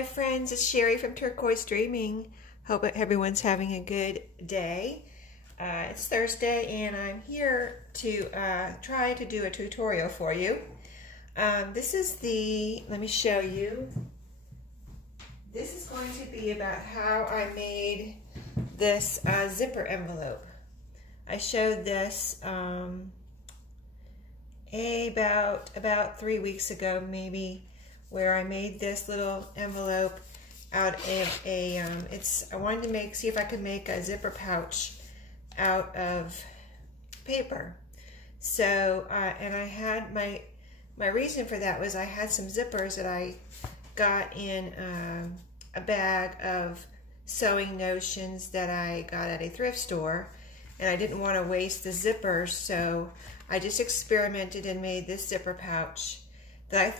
Hi friends, it's Sherry from Turquoise Dreaming. Hope everyone's having a good day. It's Thursday and I'm here to try to do a tutorial for you. This is let me show you. This is going to be about how I made this zipper envelope. I showed this about 3 weeks ago maybe, where I made this little envelope out of I wanted to see if I could make a zipper pouch out of paper. So, and I had my reason for that was I had some zippers that I got in a bag of sewing notions that I got at a thrift store, and I didn't want to waste the zippers, so I just experimented and made this zipper pouch that I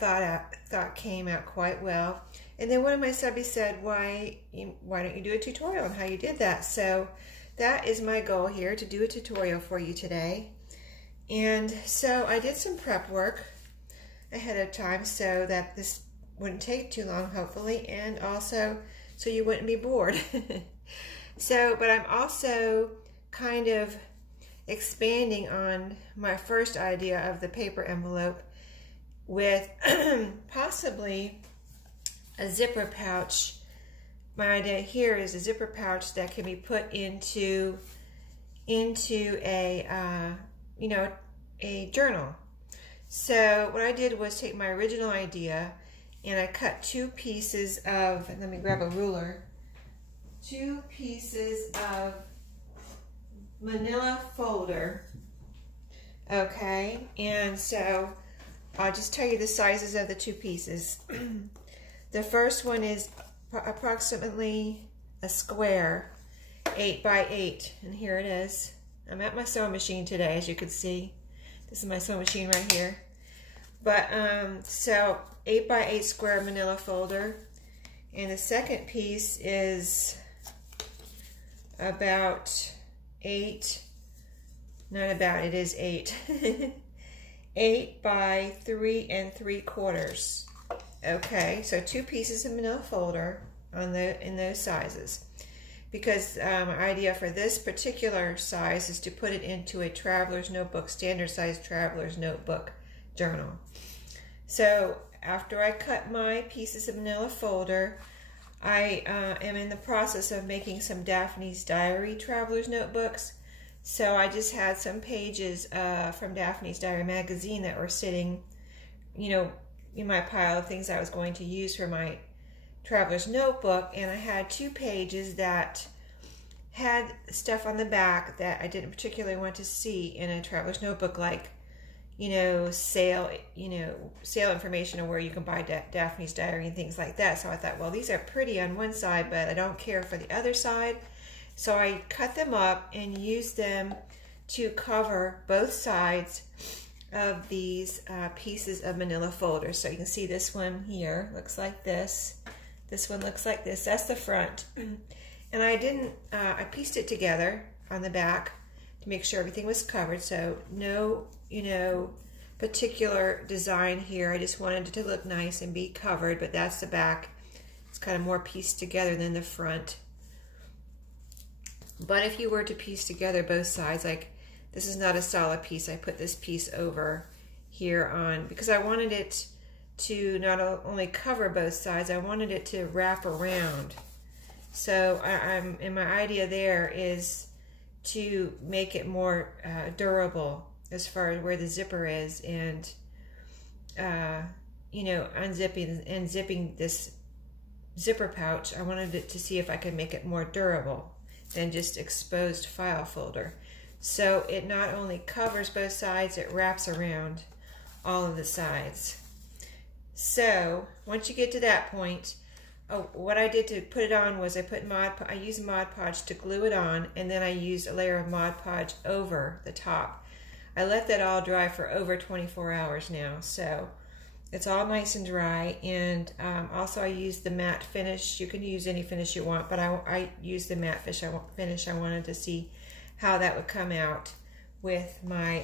thought came out quite well. And then one of my subbies said, why don't you do a tutorial on how you did that? So that is my goal here, to do a tutorial for you today. And so I did some prep work ahead of time so that this wouldn't take too long, hopefully, and also so you wouldn't be bored. But I'm also kind of expanding on my first idea of the paper envelope with possibly a zipper pouch. My idea here is a zipper pouch that can be put into a a journal. So what I did was take my original idea and I cut two pieces of, let me grab a ruler, 2 pieces of manila folder. Okay, and so I'll just tell you the sizes of the 2 pieces. The first one is approximately a square, 8 by 8, and here it is. I'm at my sewing machine today, as you can see. This is my sewing machine right here. But so 8 by 8 square manila folder, and the second piece is about 8. Not about, it is 8. 8 by 3 3/4. Okay, so 2 pieces of manila folder in those sizes, because my idea for this particular size is to put it into a traveler's notebook, standard size traveler's notebook journal. So after I cut my pieces of manila folder, I am in the process of making some Daphne's Diary traveler's notebooks. So I just had some pages from Daphne's Diary magazine that were sitting, in my pile of things I was going to use for my traveler's notebook, and I had 2 pages that had stuff on the back that I didn't particularly want to see in a traveler's notebook, like, sale information, or where you can buy Daphne's Diary and things like that. So I thought, well, these are pretty on one side, but I don't care for the other side. So I cut them up and used them to cover both sides of these pieces of manila folder. So you can see this one here looks like this. This one looks like this. That's the front. And I pieced it together on the back to make sure everything was covered. So no, particular design here. I just wanted it to look nice and be covered, but that's the back. It's kind of more pieced together than the front. But if you were to piece together both sides, like this is not a solid piece, I put this piece over here on, because I wanted it to not only cover both sides, I wanted it to wrap around. So and my idea there is to make it more durable as far as where the zipper is, and unzipping and zipping this zipper pouch. I wanted it to see if I could make it more durable than just exposed file folder. So it not only covers both sides, it wraps around all of the sides. So once you get to that point, what I did to put it on was I used Mod Podge to glue it on, and then I used a layer of Mod Podge over the top. I let that all dry for over 24 hours now, so it's all nice and dry. And also I used the matte finish. You can use any finish you want, but I used the matte finish. I wanted to see how that would come out with my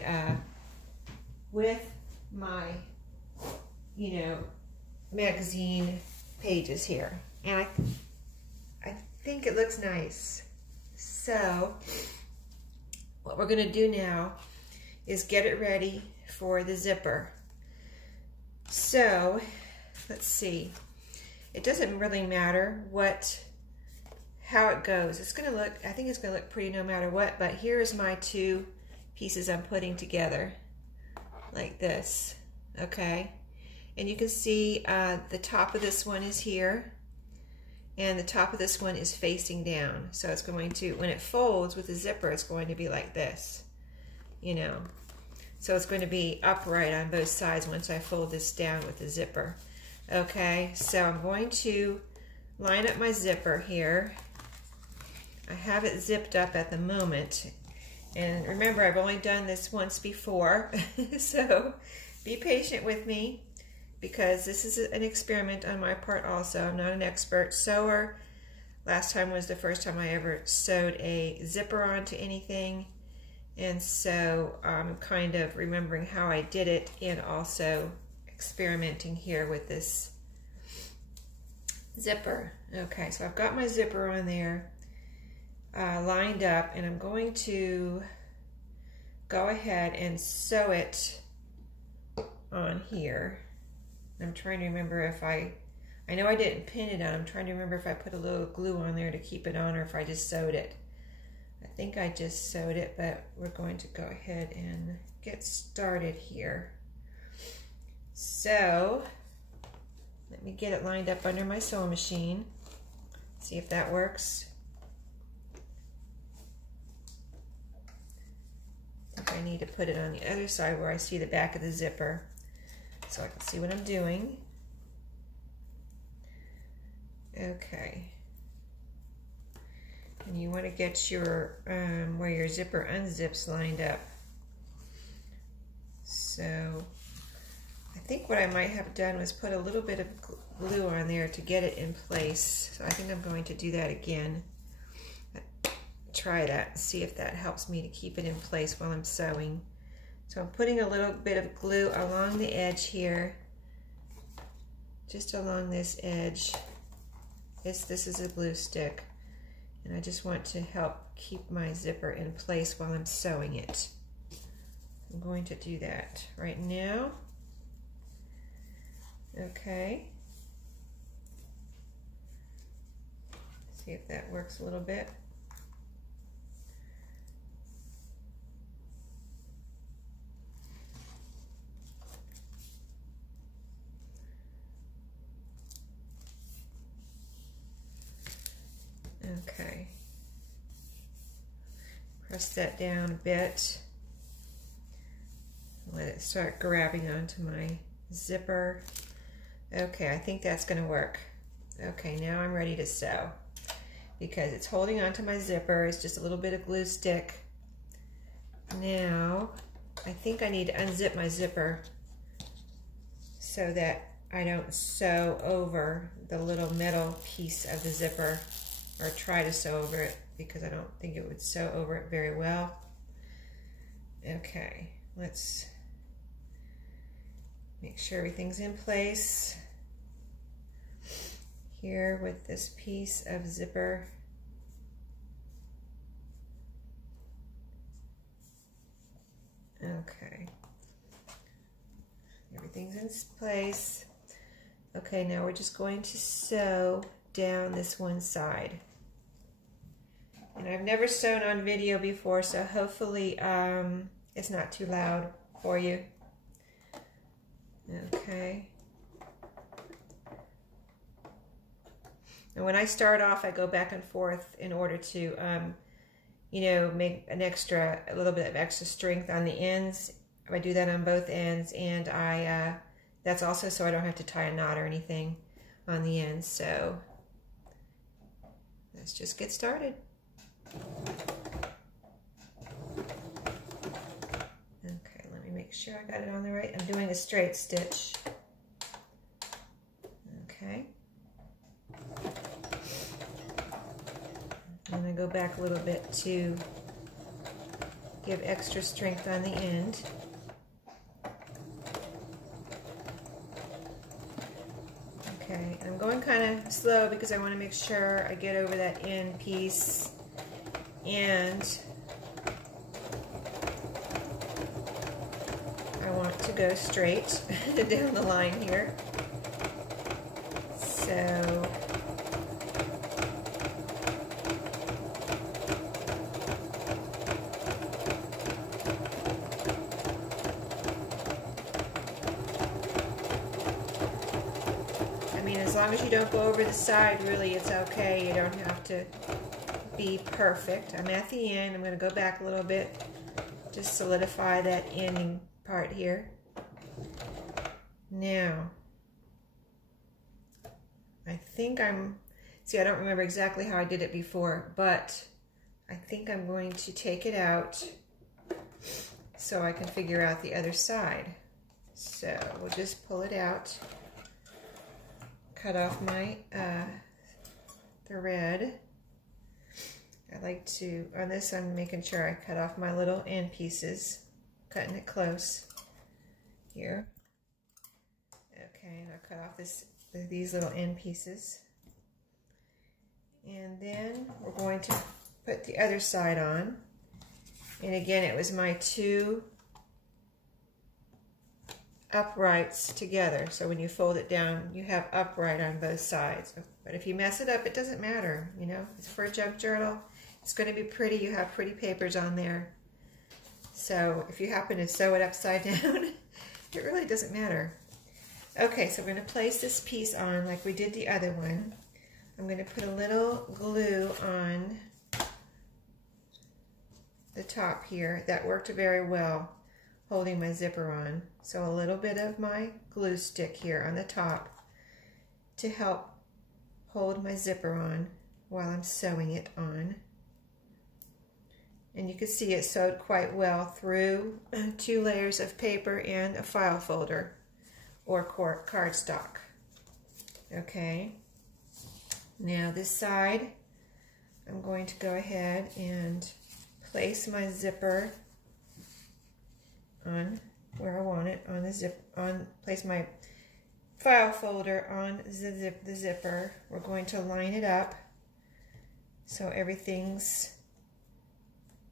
magazine pages here. And I think it looks nice. So what we're gonna do now is get it ready for the zipper. So let's see. It doesn't really matter how it goes. It's gonna look, I think it's gonna look pretty no matter what, but here's my two pieces I'm putting together like this, okay? And you can see the top of this one is here and the top of this one is facing down. So it's going to, when it folds with the zipper, it's going to be like this, you know. So it's going to be upright on both sides once I fold this down with the zipper. Okay, so I'm going to line up my zipper here. I have it zipped up at the moment. And remember, I've only done this once before. So be patient with me because this is an experiment on my part also. I'm not an expert sewer. Last time was the first time I ever sewed a zipper onto anything. And so I'm kind of remembering how I did it and also experimenting here with this zipper. Okay, so I've got my zipper on there lined up, and I'm going to go ahead and sew it on here. I'm trying to remember if I know I didn't pin it on. I'm trying to remember if I put a little glue on there to keep it on or if I just sewed it. I think I just sewed it, but we're going to go ahead and get started here. So let me get it lined up under my sewing machine. See if that works. I think I need to put it on the other side where I see the back of the zipper so I can see what I'm doing. Okay. And you want to get your where your zipper unzips lined up. So I think what I might have done was put a little bit of glue on there to get it in place. So I think I'm going to do that again. Try that and see if that helps me to keep it in place while I'm sewing. So I'm putting a little bit of glue along the edge here, just along this edge. This is a glue stick, and I just want to help keep my zipper in place while I'm sewing it. I'm going to do that right now. Okay. See if that works a little bit. Okay. Press that down a bit. Let it start grabbing onto my zipper. Okay, I think that's going to work. Okay, now I'm ready to sew because it's holding onto my zipper. It's just a little bit of glue stick. Now, I think I need to unzip my zipper so that I don't sew over the little metal piece of the zipper, or try to sew over it, because I don't think it would sew over it very well. Okay, let's make sure everything's in place here with this piece of zipper. Okay, everything's in place. Okay, now we're just going to sew down this one side. And I've never sewn on video before, so hopefully it's not too loud for you. Okay. And when I start off, I go back and forth in order to, you know, make a little bit of extra strength on the ends. I do that on both ends, and that's also so I don't have to tie a knot or anything on the ends. So let's just get started. Okay, let me make sure I got it on the right. I'm doing a straight stitch. Okay. And I go back a little bit to give extra strength on the end. Okay, I'm going kind of slow because I want to make sure I get over that end piece, and I want to go straight down the line here. So as long as you don't go over the side, really, it's okay. You don't have to be perfect. I'm at the end. I'm going to go back a little bit, just solidify that ending part here. Now, I think see, I don't remember exactly how I did it before, but I think I'm going to take it out so I can figure out the other side. So we'll just pull it out. Cut off my thread. I like to, on this I'm making sure I cut off my little end pieces, cutting it close here. Okay, and I'll cut off these little end pieces. And then we're going to put the other side on. And again, it was my two uprights together, so when you fold it down you have upright on both sides. But if you mess it up, it doesn't matter, you know. It's for a junk journal, it's going to be pretty. You have pretty papers on there, so if you happen to sew it upside down it really doesn't matter. Okay, so we're going to place this piece on like we did the other one. I'm going to put a little glue on the top here. That worked very well, holding my zipper on. So a little bit of my glue stick here on the top to help hold my zipper on while I'm sewing it on. And you can see it sewed quite well through 2 layers of paper and a file folder or cardstock. Okay, now this side, I'm going to go ahead and place my zipper on where I want it on the place my file folder on the zipper. We're going to line it up so everything's,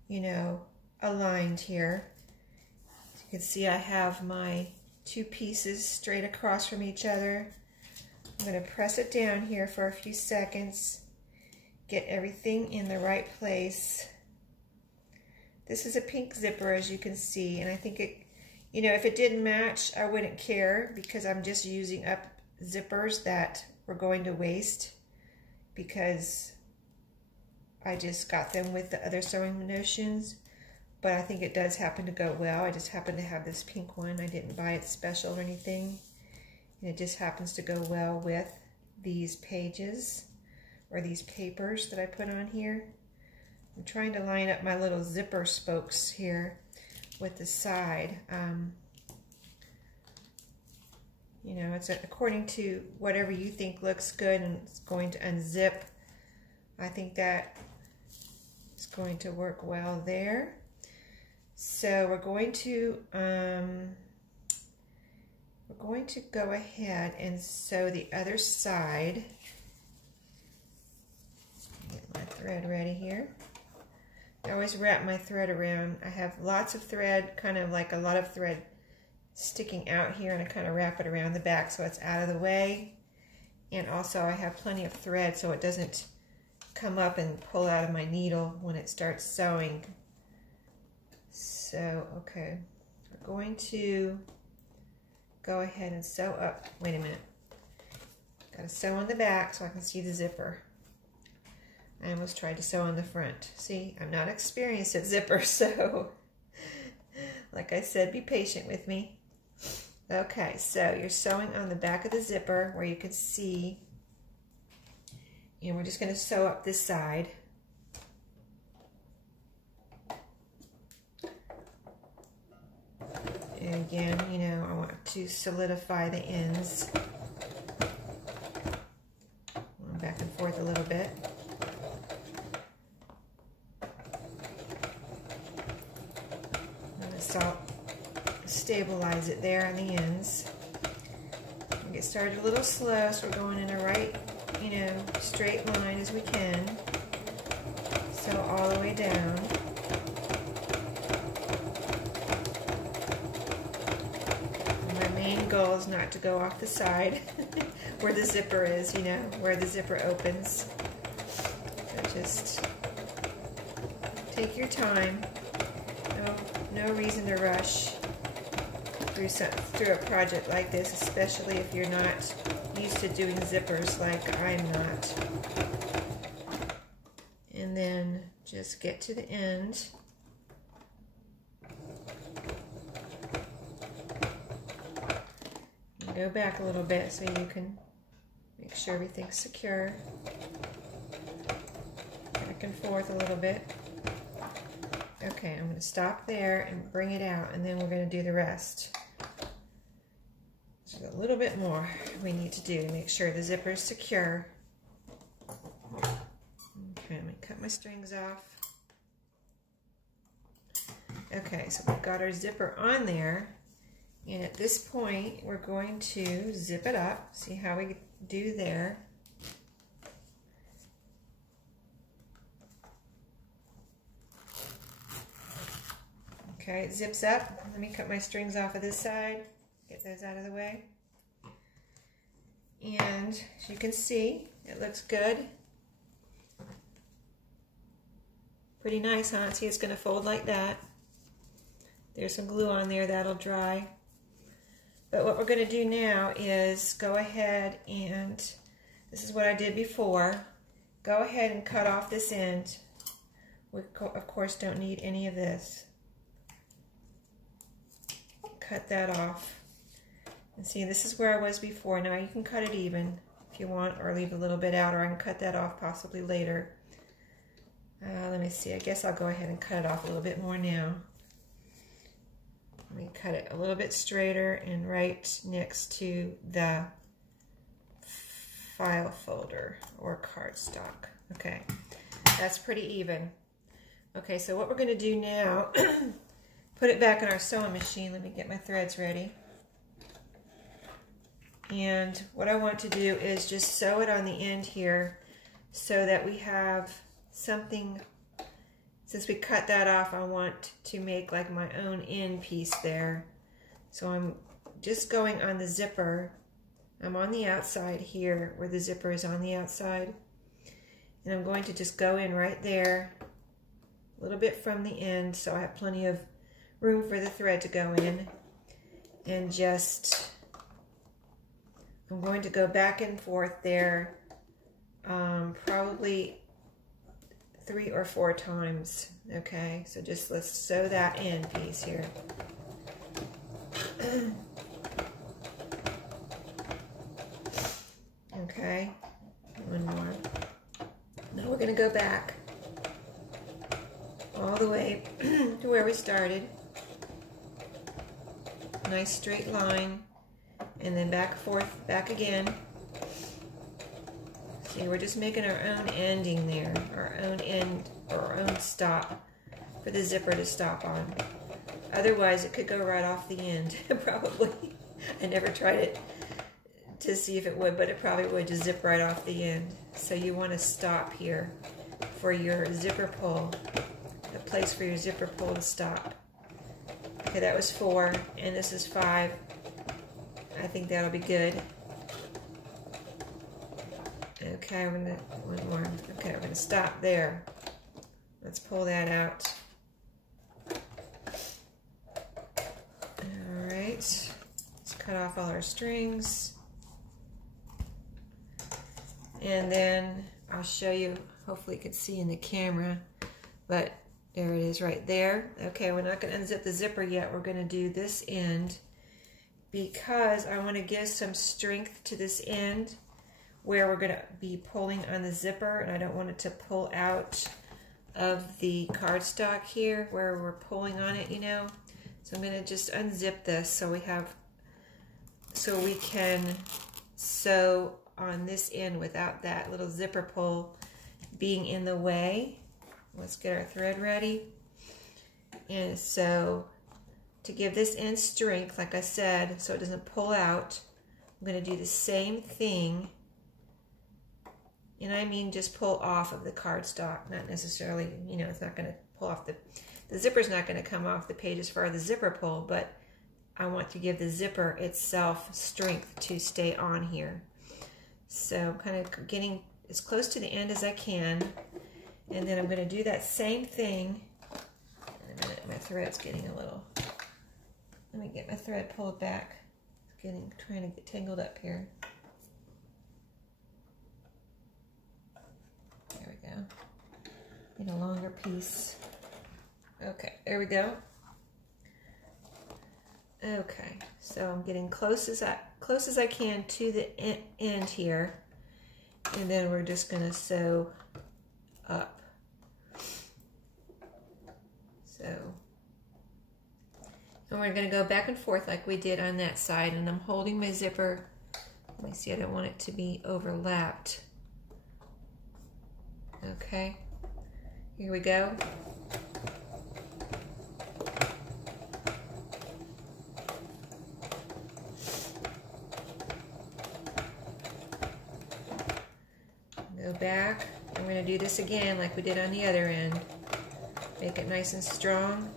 you know, aligned here. As you can see, I have my 2 pieces straight across from each other. I'm going to press it down here for a few seconds, get everything in the right place. This is a pink zipper, as you can see, and I think it, you know, if it didn't match, I wouldn't care because I'm just using up zippers that were going to waste because I just got them with the other sewing notions. But I think it does happen to go well. I just happen to have this pink one. I didn't buy it special or anything. And it just happens to go well with these pages or these papers that I put on here. I'm trying to line up my little zipper spokes here with the side. You know, it's according to whatever you think looks good and it's going to unzip. I think that is going to work well there. So we're going to go ahead and sew the other side. Get my thread ready here. I always wrap my thread around. I have lots of thread, kind of like a lot of thread sticking out here, and I kind of wrap it around the back so it's out of the way. And also I have plenty of thread so it doesn't come up and pull out of my needle when it starts sewing. So, okay, we're going to go ahead and sew up. Wait a minute. Got to sew on the back so I can see the zipper. I almost tried to sew on the front. See, I'm not experienced at zippers, so like I said, be patient with me. Okay, so you're sewing on the back of the zipper where you can see, and we're just going to sew up this side. And again, you know, I want to solidify the ends. Back and forth a little bit. I'm going to stabilize it there on the ends. Get started a little slow, so we're going in a right, straight line as we can. So all the way down. And my main goal is not to go off the side where the zipper is, where the zipper opens. So just take your time. No reason to rush through a project like this, especially if you're not used to doing zippers like I'm not. And then just get to the end. And go back a little bit so you can make sure everything's secure. Back and forth a little bit. Okay, I'm going to stop there and bring it out, and then we're going to do the rest. So a little bit more we need to do to make sure the zipper is secure. Okay, I'm going to cut my strings off. Okay, so we've got our zipper on there, and at this point we're going to zip it up. See how we do there. Okay, it zips up. Let me cut my strings off of this side, get those out of the way. And as you can see, it looks good. Pretty nice, huh? See, it's going to fold like that. There's some glue on there, that'll dry. But what we're going to do now is go ahead and, this is what I did before, go ahead and cut off this end. We, of course, don't need any of this. Cut that off. And see, this is where I was before. Now you can cut it even if you want, or leave a little bit out, or I can cut that off possibly later. Let me see, I guess I'll go ahead and cut it off a little bit more now. Let me cut it a little bit straighter and right next to the file folder or cardstock. Okay, that's pretty even. Okay, so what we're going to do now, put it back in our sewing machine. Let me get my threads ready. And what I want to do is just sew it on the end here so that we have something. Since we cut that off, I want to make like my own end piece there. So I'm just going on the zipper. I'm on the outside here where the zipper is on the outside. And I'm going to just go in right there, a little bit from the end, so I have plenty of room for the thread to go in. And just, I'm going to go back and forth there, probably 3 or 4 times. Okay, so just let's sew that end piece here. Okay, one more. Now we're going to go back all the way to where we started. Nice straight line, and then back, forth, back again. See, we're just making our own ending there, our own end or our own stop for the zipper to stop on. Otherwise, it could go right off the end, probably. I never tried it to see if it would, but it probably would just zip right off the end. So you want to stop here for your zipper pull, a place for your zipper pull to stop. Okay, that was 4, and this is 5. I think that'll be good. Okay, one more. Okay, we're gonna stop there. Let's pull that out. All right, let's cut off all our strings. And then I'll show you, hopefully you can see in the camera, but there it is right there. Okay, we're not gonna unzip the zipper yet. We're gonna do this end because I wanna give some strength to this end where we're gonna be pulling on the zipper, and I don't want it to pull out of the cardstock here where we're pulling on it, you know. So I'm gonna just unzip this so we can sew on this end without that little zipper pull being in the way. Let's get our thread ready. And so to give this end strength, like I said, so it doesn't pull out, I'm I'm going to do the same thing, and I mean just pull off of the cardstock, not necessarily, you know, it's not going to pull off the zipper's not going to come off the page as far as the zipper pull, but I want to give the zipper itself strength to stay on here. So kind of getting as close to the end as I can, and then I'm going to do that same thing. In a minute, my thread's getting a little, let me get my thread pulled back. It's trying to get tangled up here. There we go. Get a longer piece. Okay, there we go. Okay, so I'm getting close as I can to the end here, and then we're just going to sew up. So, and we're going to go back and forth like we did on that side, and I'm holding my zipper. Let me see, I don't want it to be overlapped. Okay, here we go. Go back. I'm going to do this again like we did on the other end. Make it nice and strong.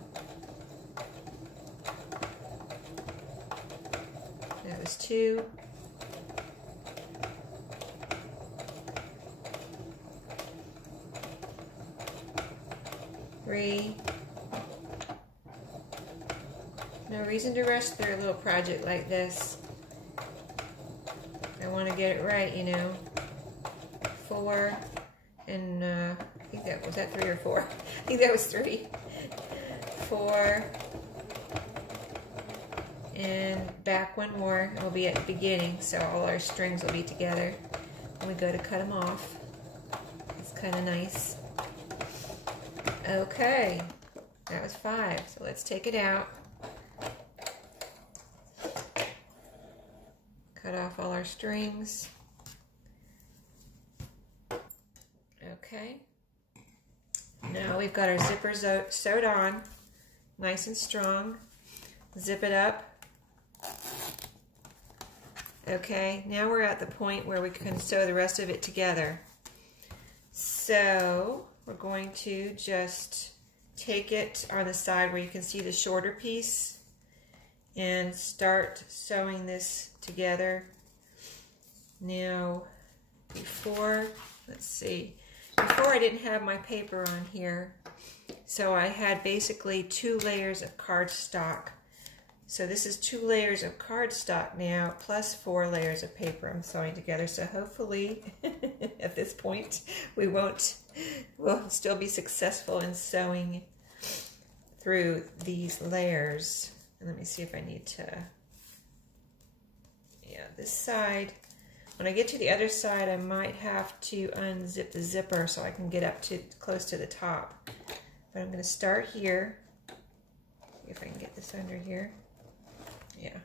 That was 2. Three. No reason to rush through a little project like this. I want to get it right, you know. 4, and I think that was that 3 or 4. I think that was 3. 4, and back one more. It'll be at the beginning, so all our strings will be together. And we go to cut them off. It's kind of nice. Okay, that was 5. So let's take it out. Cut off all our strings. Okay, now we've got our zipper sewed on, nice and strong. Zip it up. Okay, now we're at the point where we can sew the rest of it together. So we're going to just take it on the side where you can see the shorter piece and start sewing this together. Now, before, let's see. Before I didn't have my paper on here, so I had basically 2 layers of cardstock. So this is 2 layers of cardstock now, plus 4 layers of paper I'm sewing together. So hopefully, at this point, we'll still be successful in sewing through these layers. And let me see if I need to, yeah, this side. When I get to the other side, I might have to unzip the zipper so I can get up to close to the top. But I'm going to start here. See if I can get this under here. Yeah,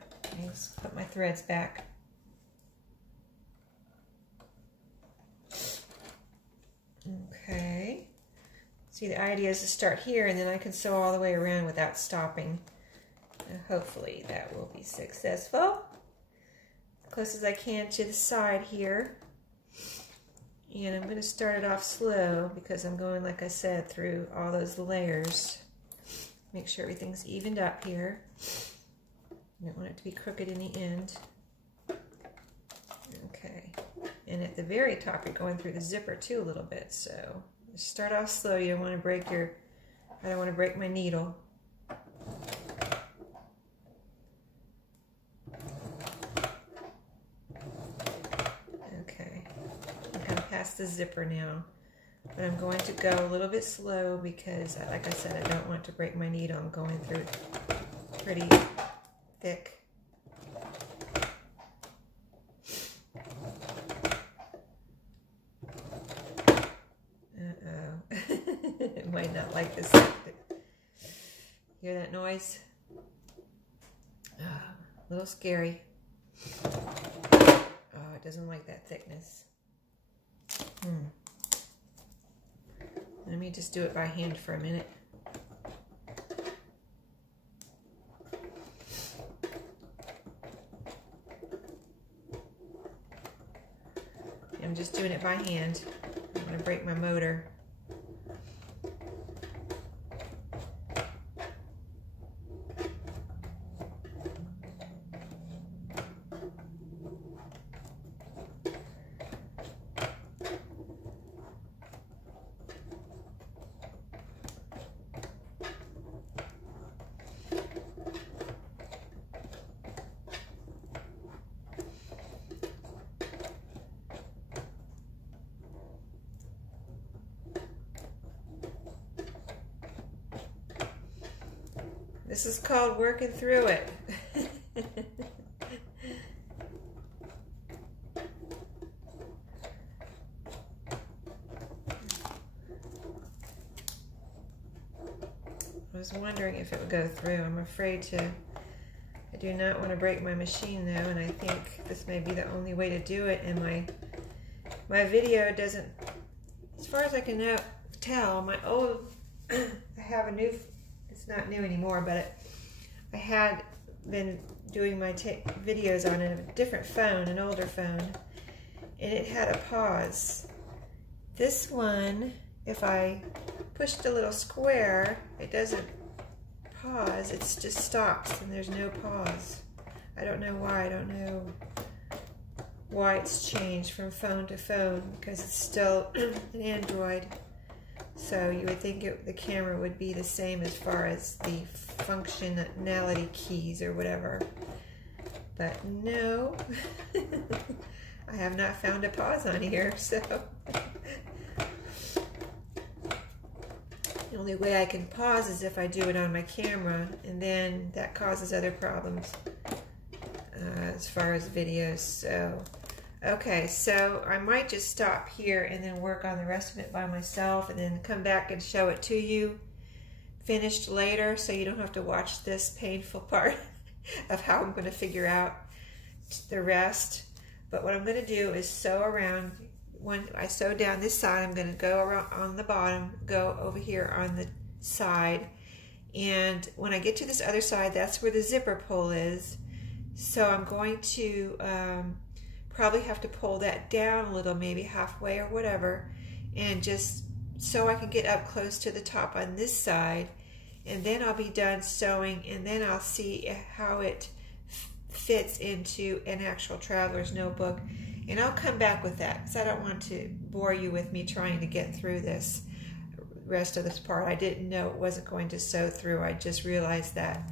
let's put my threads back. Okay. See, the idea is to start here, and then I can sew all the way around without stopping. And hopefully that will be successful. Close as I can to the side here, and I'm going to start it off slow because I'm going, like I said, through all those layers. Make sure everything's evened up here. You don't want it to be crooked in the end. Okay, and at the very top you're going through the zipper too a little bit, so start off slow. You don't want to break I don't want to break my needle. The zipper now, but I'm going to go a little bit slow because, like I said, I don't want to break my needle. I'm going through pretty thick. It might not like this. Hear that noise? A little scary. Oh, it doesn't like that thickness. Let me just do it by hand for a minute. by hand. I'm going to break my motor. This is called working through it. I was wondering if it would go through. I'm afraid to. I do not want to break my machine though, and I think this may be the only way to do it. And my video doesn't, as far as I can now tell, my old, I have a new, it's not new anymore, but I had been doing my videos on a different phone, an older phone, and it had a pause. This one, if I push the little square, it doesn't pause, it just stops and there's no pause. I don't know why. I don't know why it's changed from phone to phone, because it's still an Android. So you would think the camera would be the same as far as the functionality keys or whatever. But no, I have not found a pause on here, so. The only way I can pause is if I do it on my camera, and then that causes other problems as far as videos. So, okay, so I might just stop here and then work on the rest of it by myself, and then come back and show it to you finished later, so you don't have to watch this painful part of how I'm going to figure out the rest. But what I'm going to do is sew around. When I sew down this side, I'm going to go around on the bottom, go over here on the side, and when I get to this other side, that's where the zipper pull is. So I'm going to probably have to pull that down a little, maybe halfway or whatever, and just so I can get up close to the top on this side, and then I'll be done sewing, and then I'll see how it fits into an actual traveler's notebook. And I'll come back with that, because I don't want to bore you with me trying to get through this rest of this part. I didn't know it wasn't going to sew through. I just realized that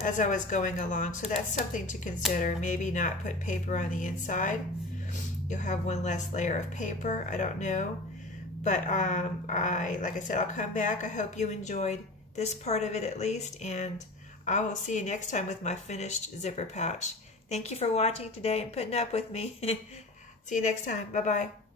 as I was going along. So that's something to consider. Maybe not put paper on the inside. You'll have one less layer of paper. I don't know. But like I said, I'll come back. I hope you enjoyed this part of it at least. And I will see you next time with my finished zipper pouch. Thank you for watching today and putting up with me. See you next time. Bye-bye.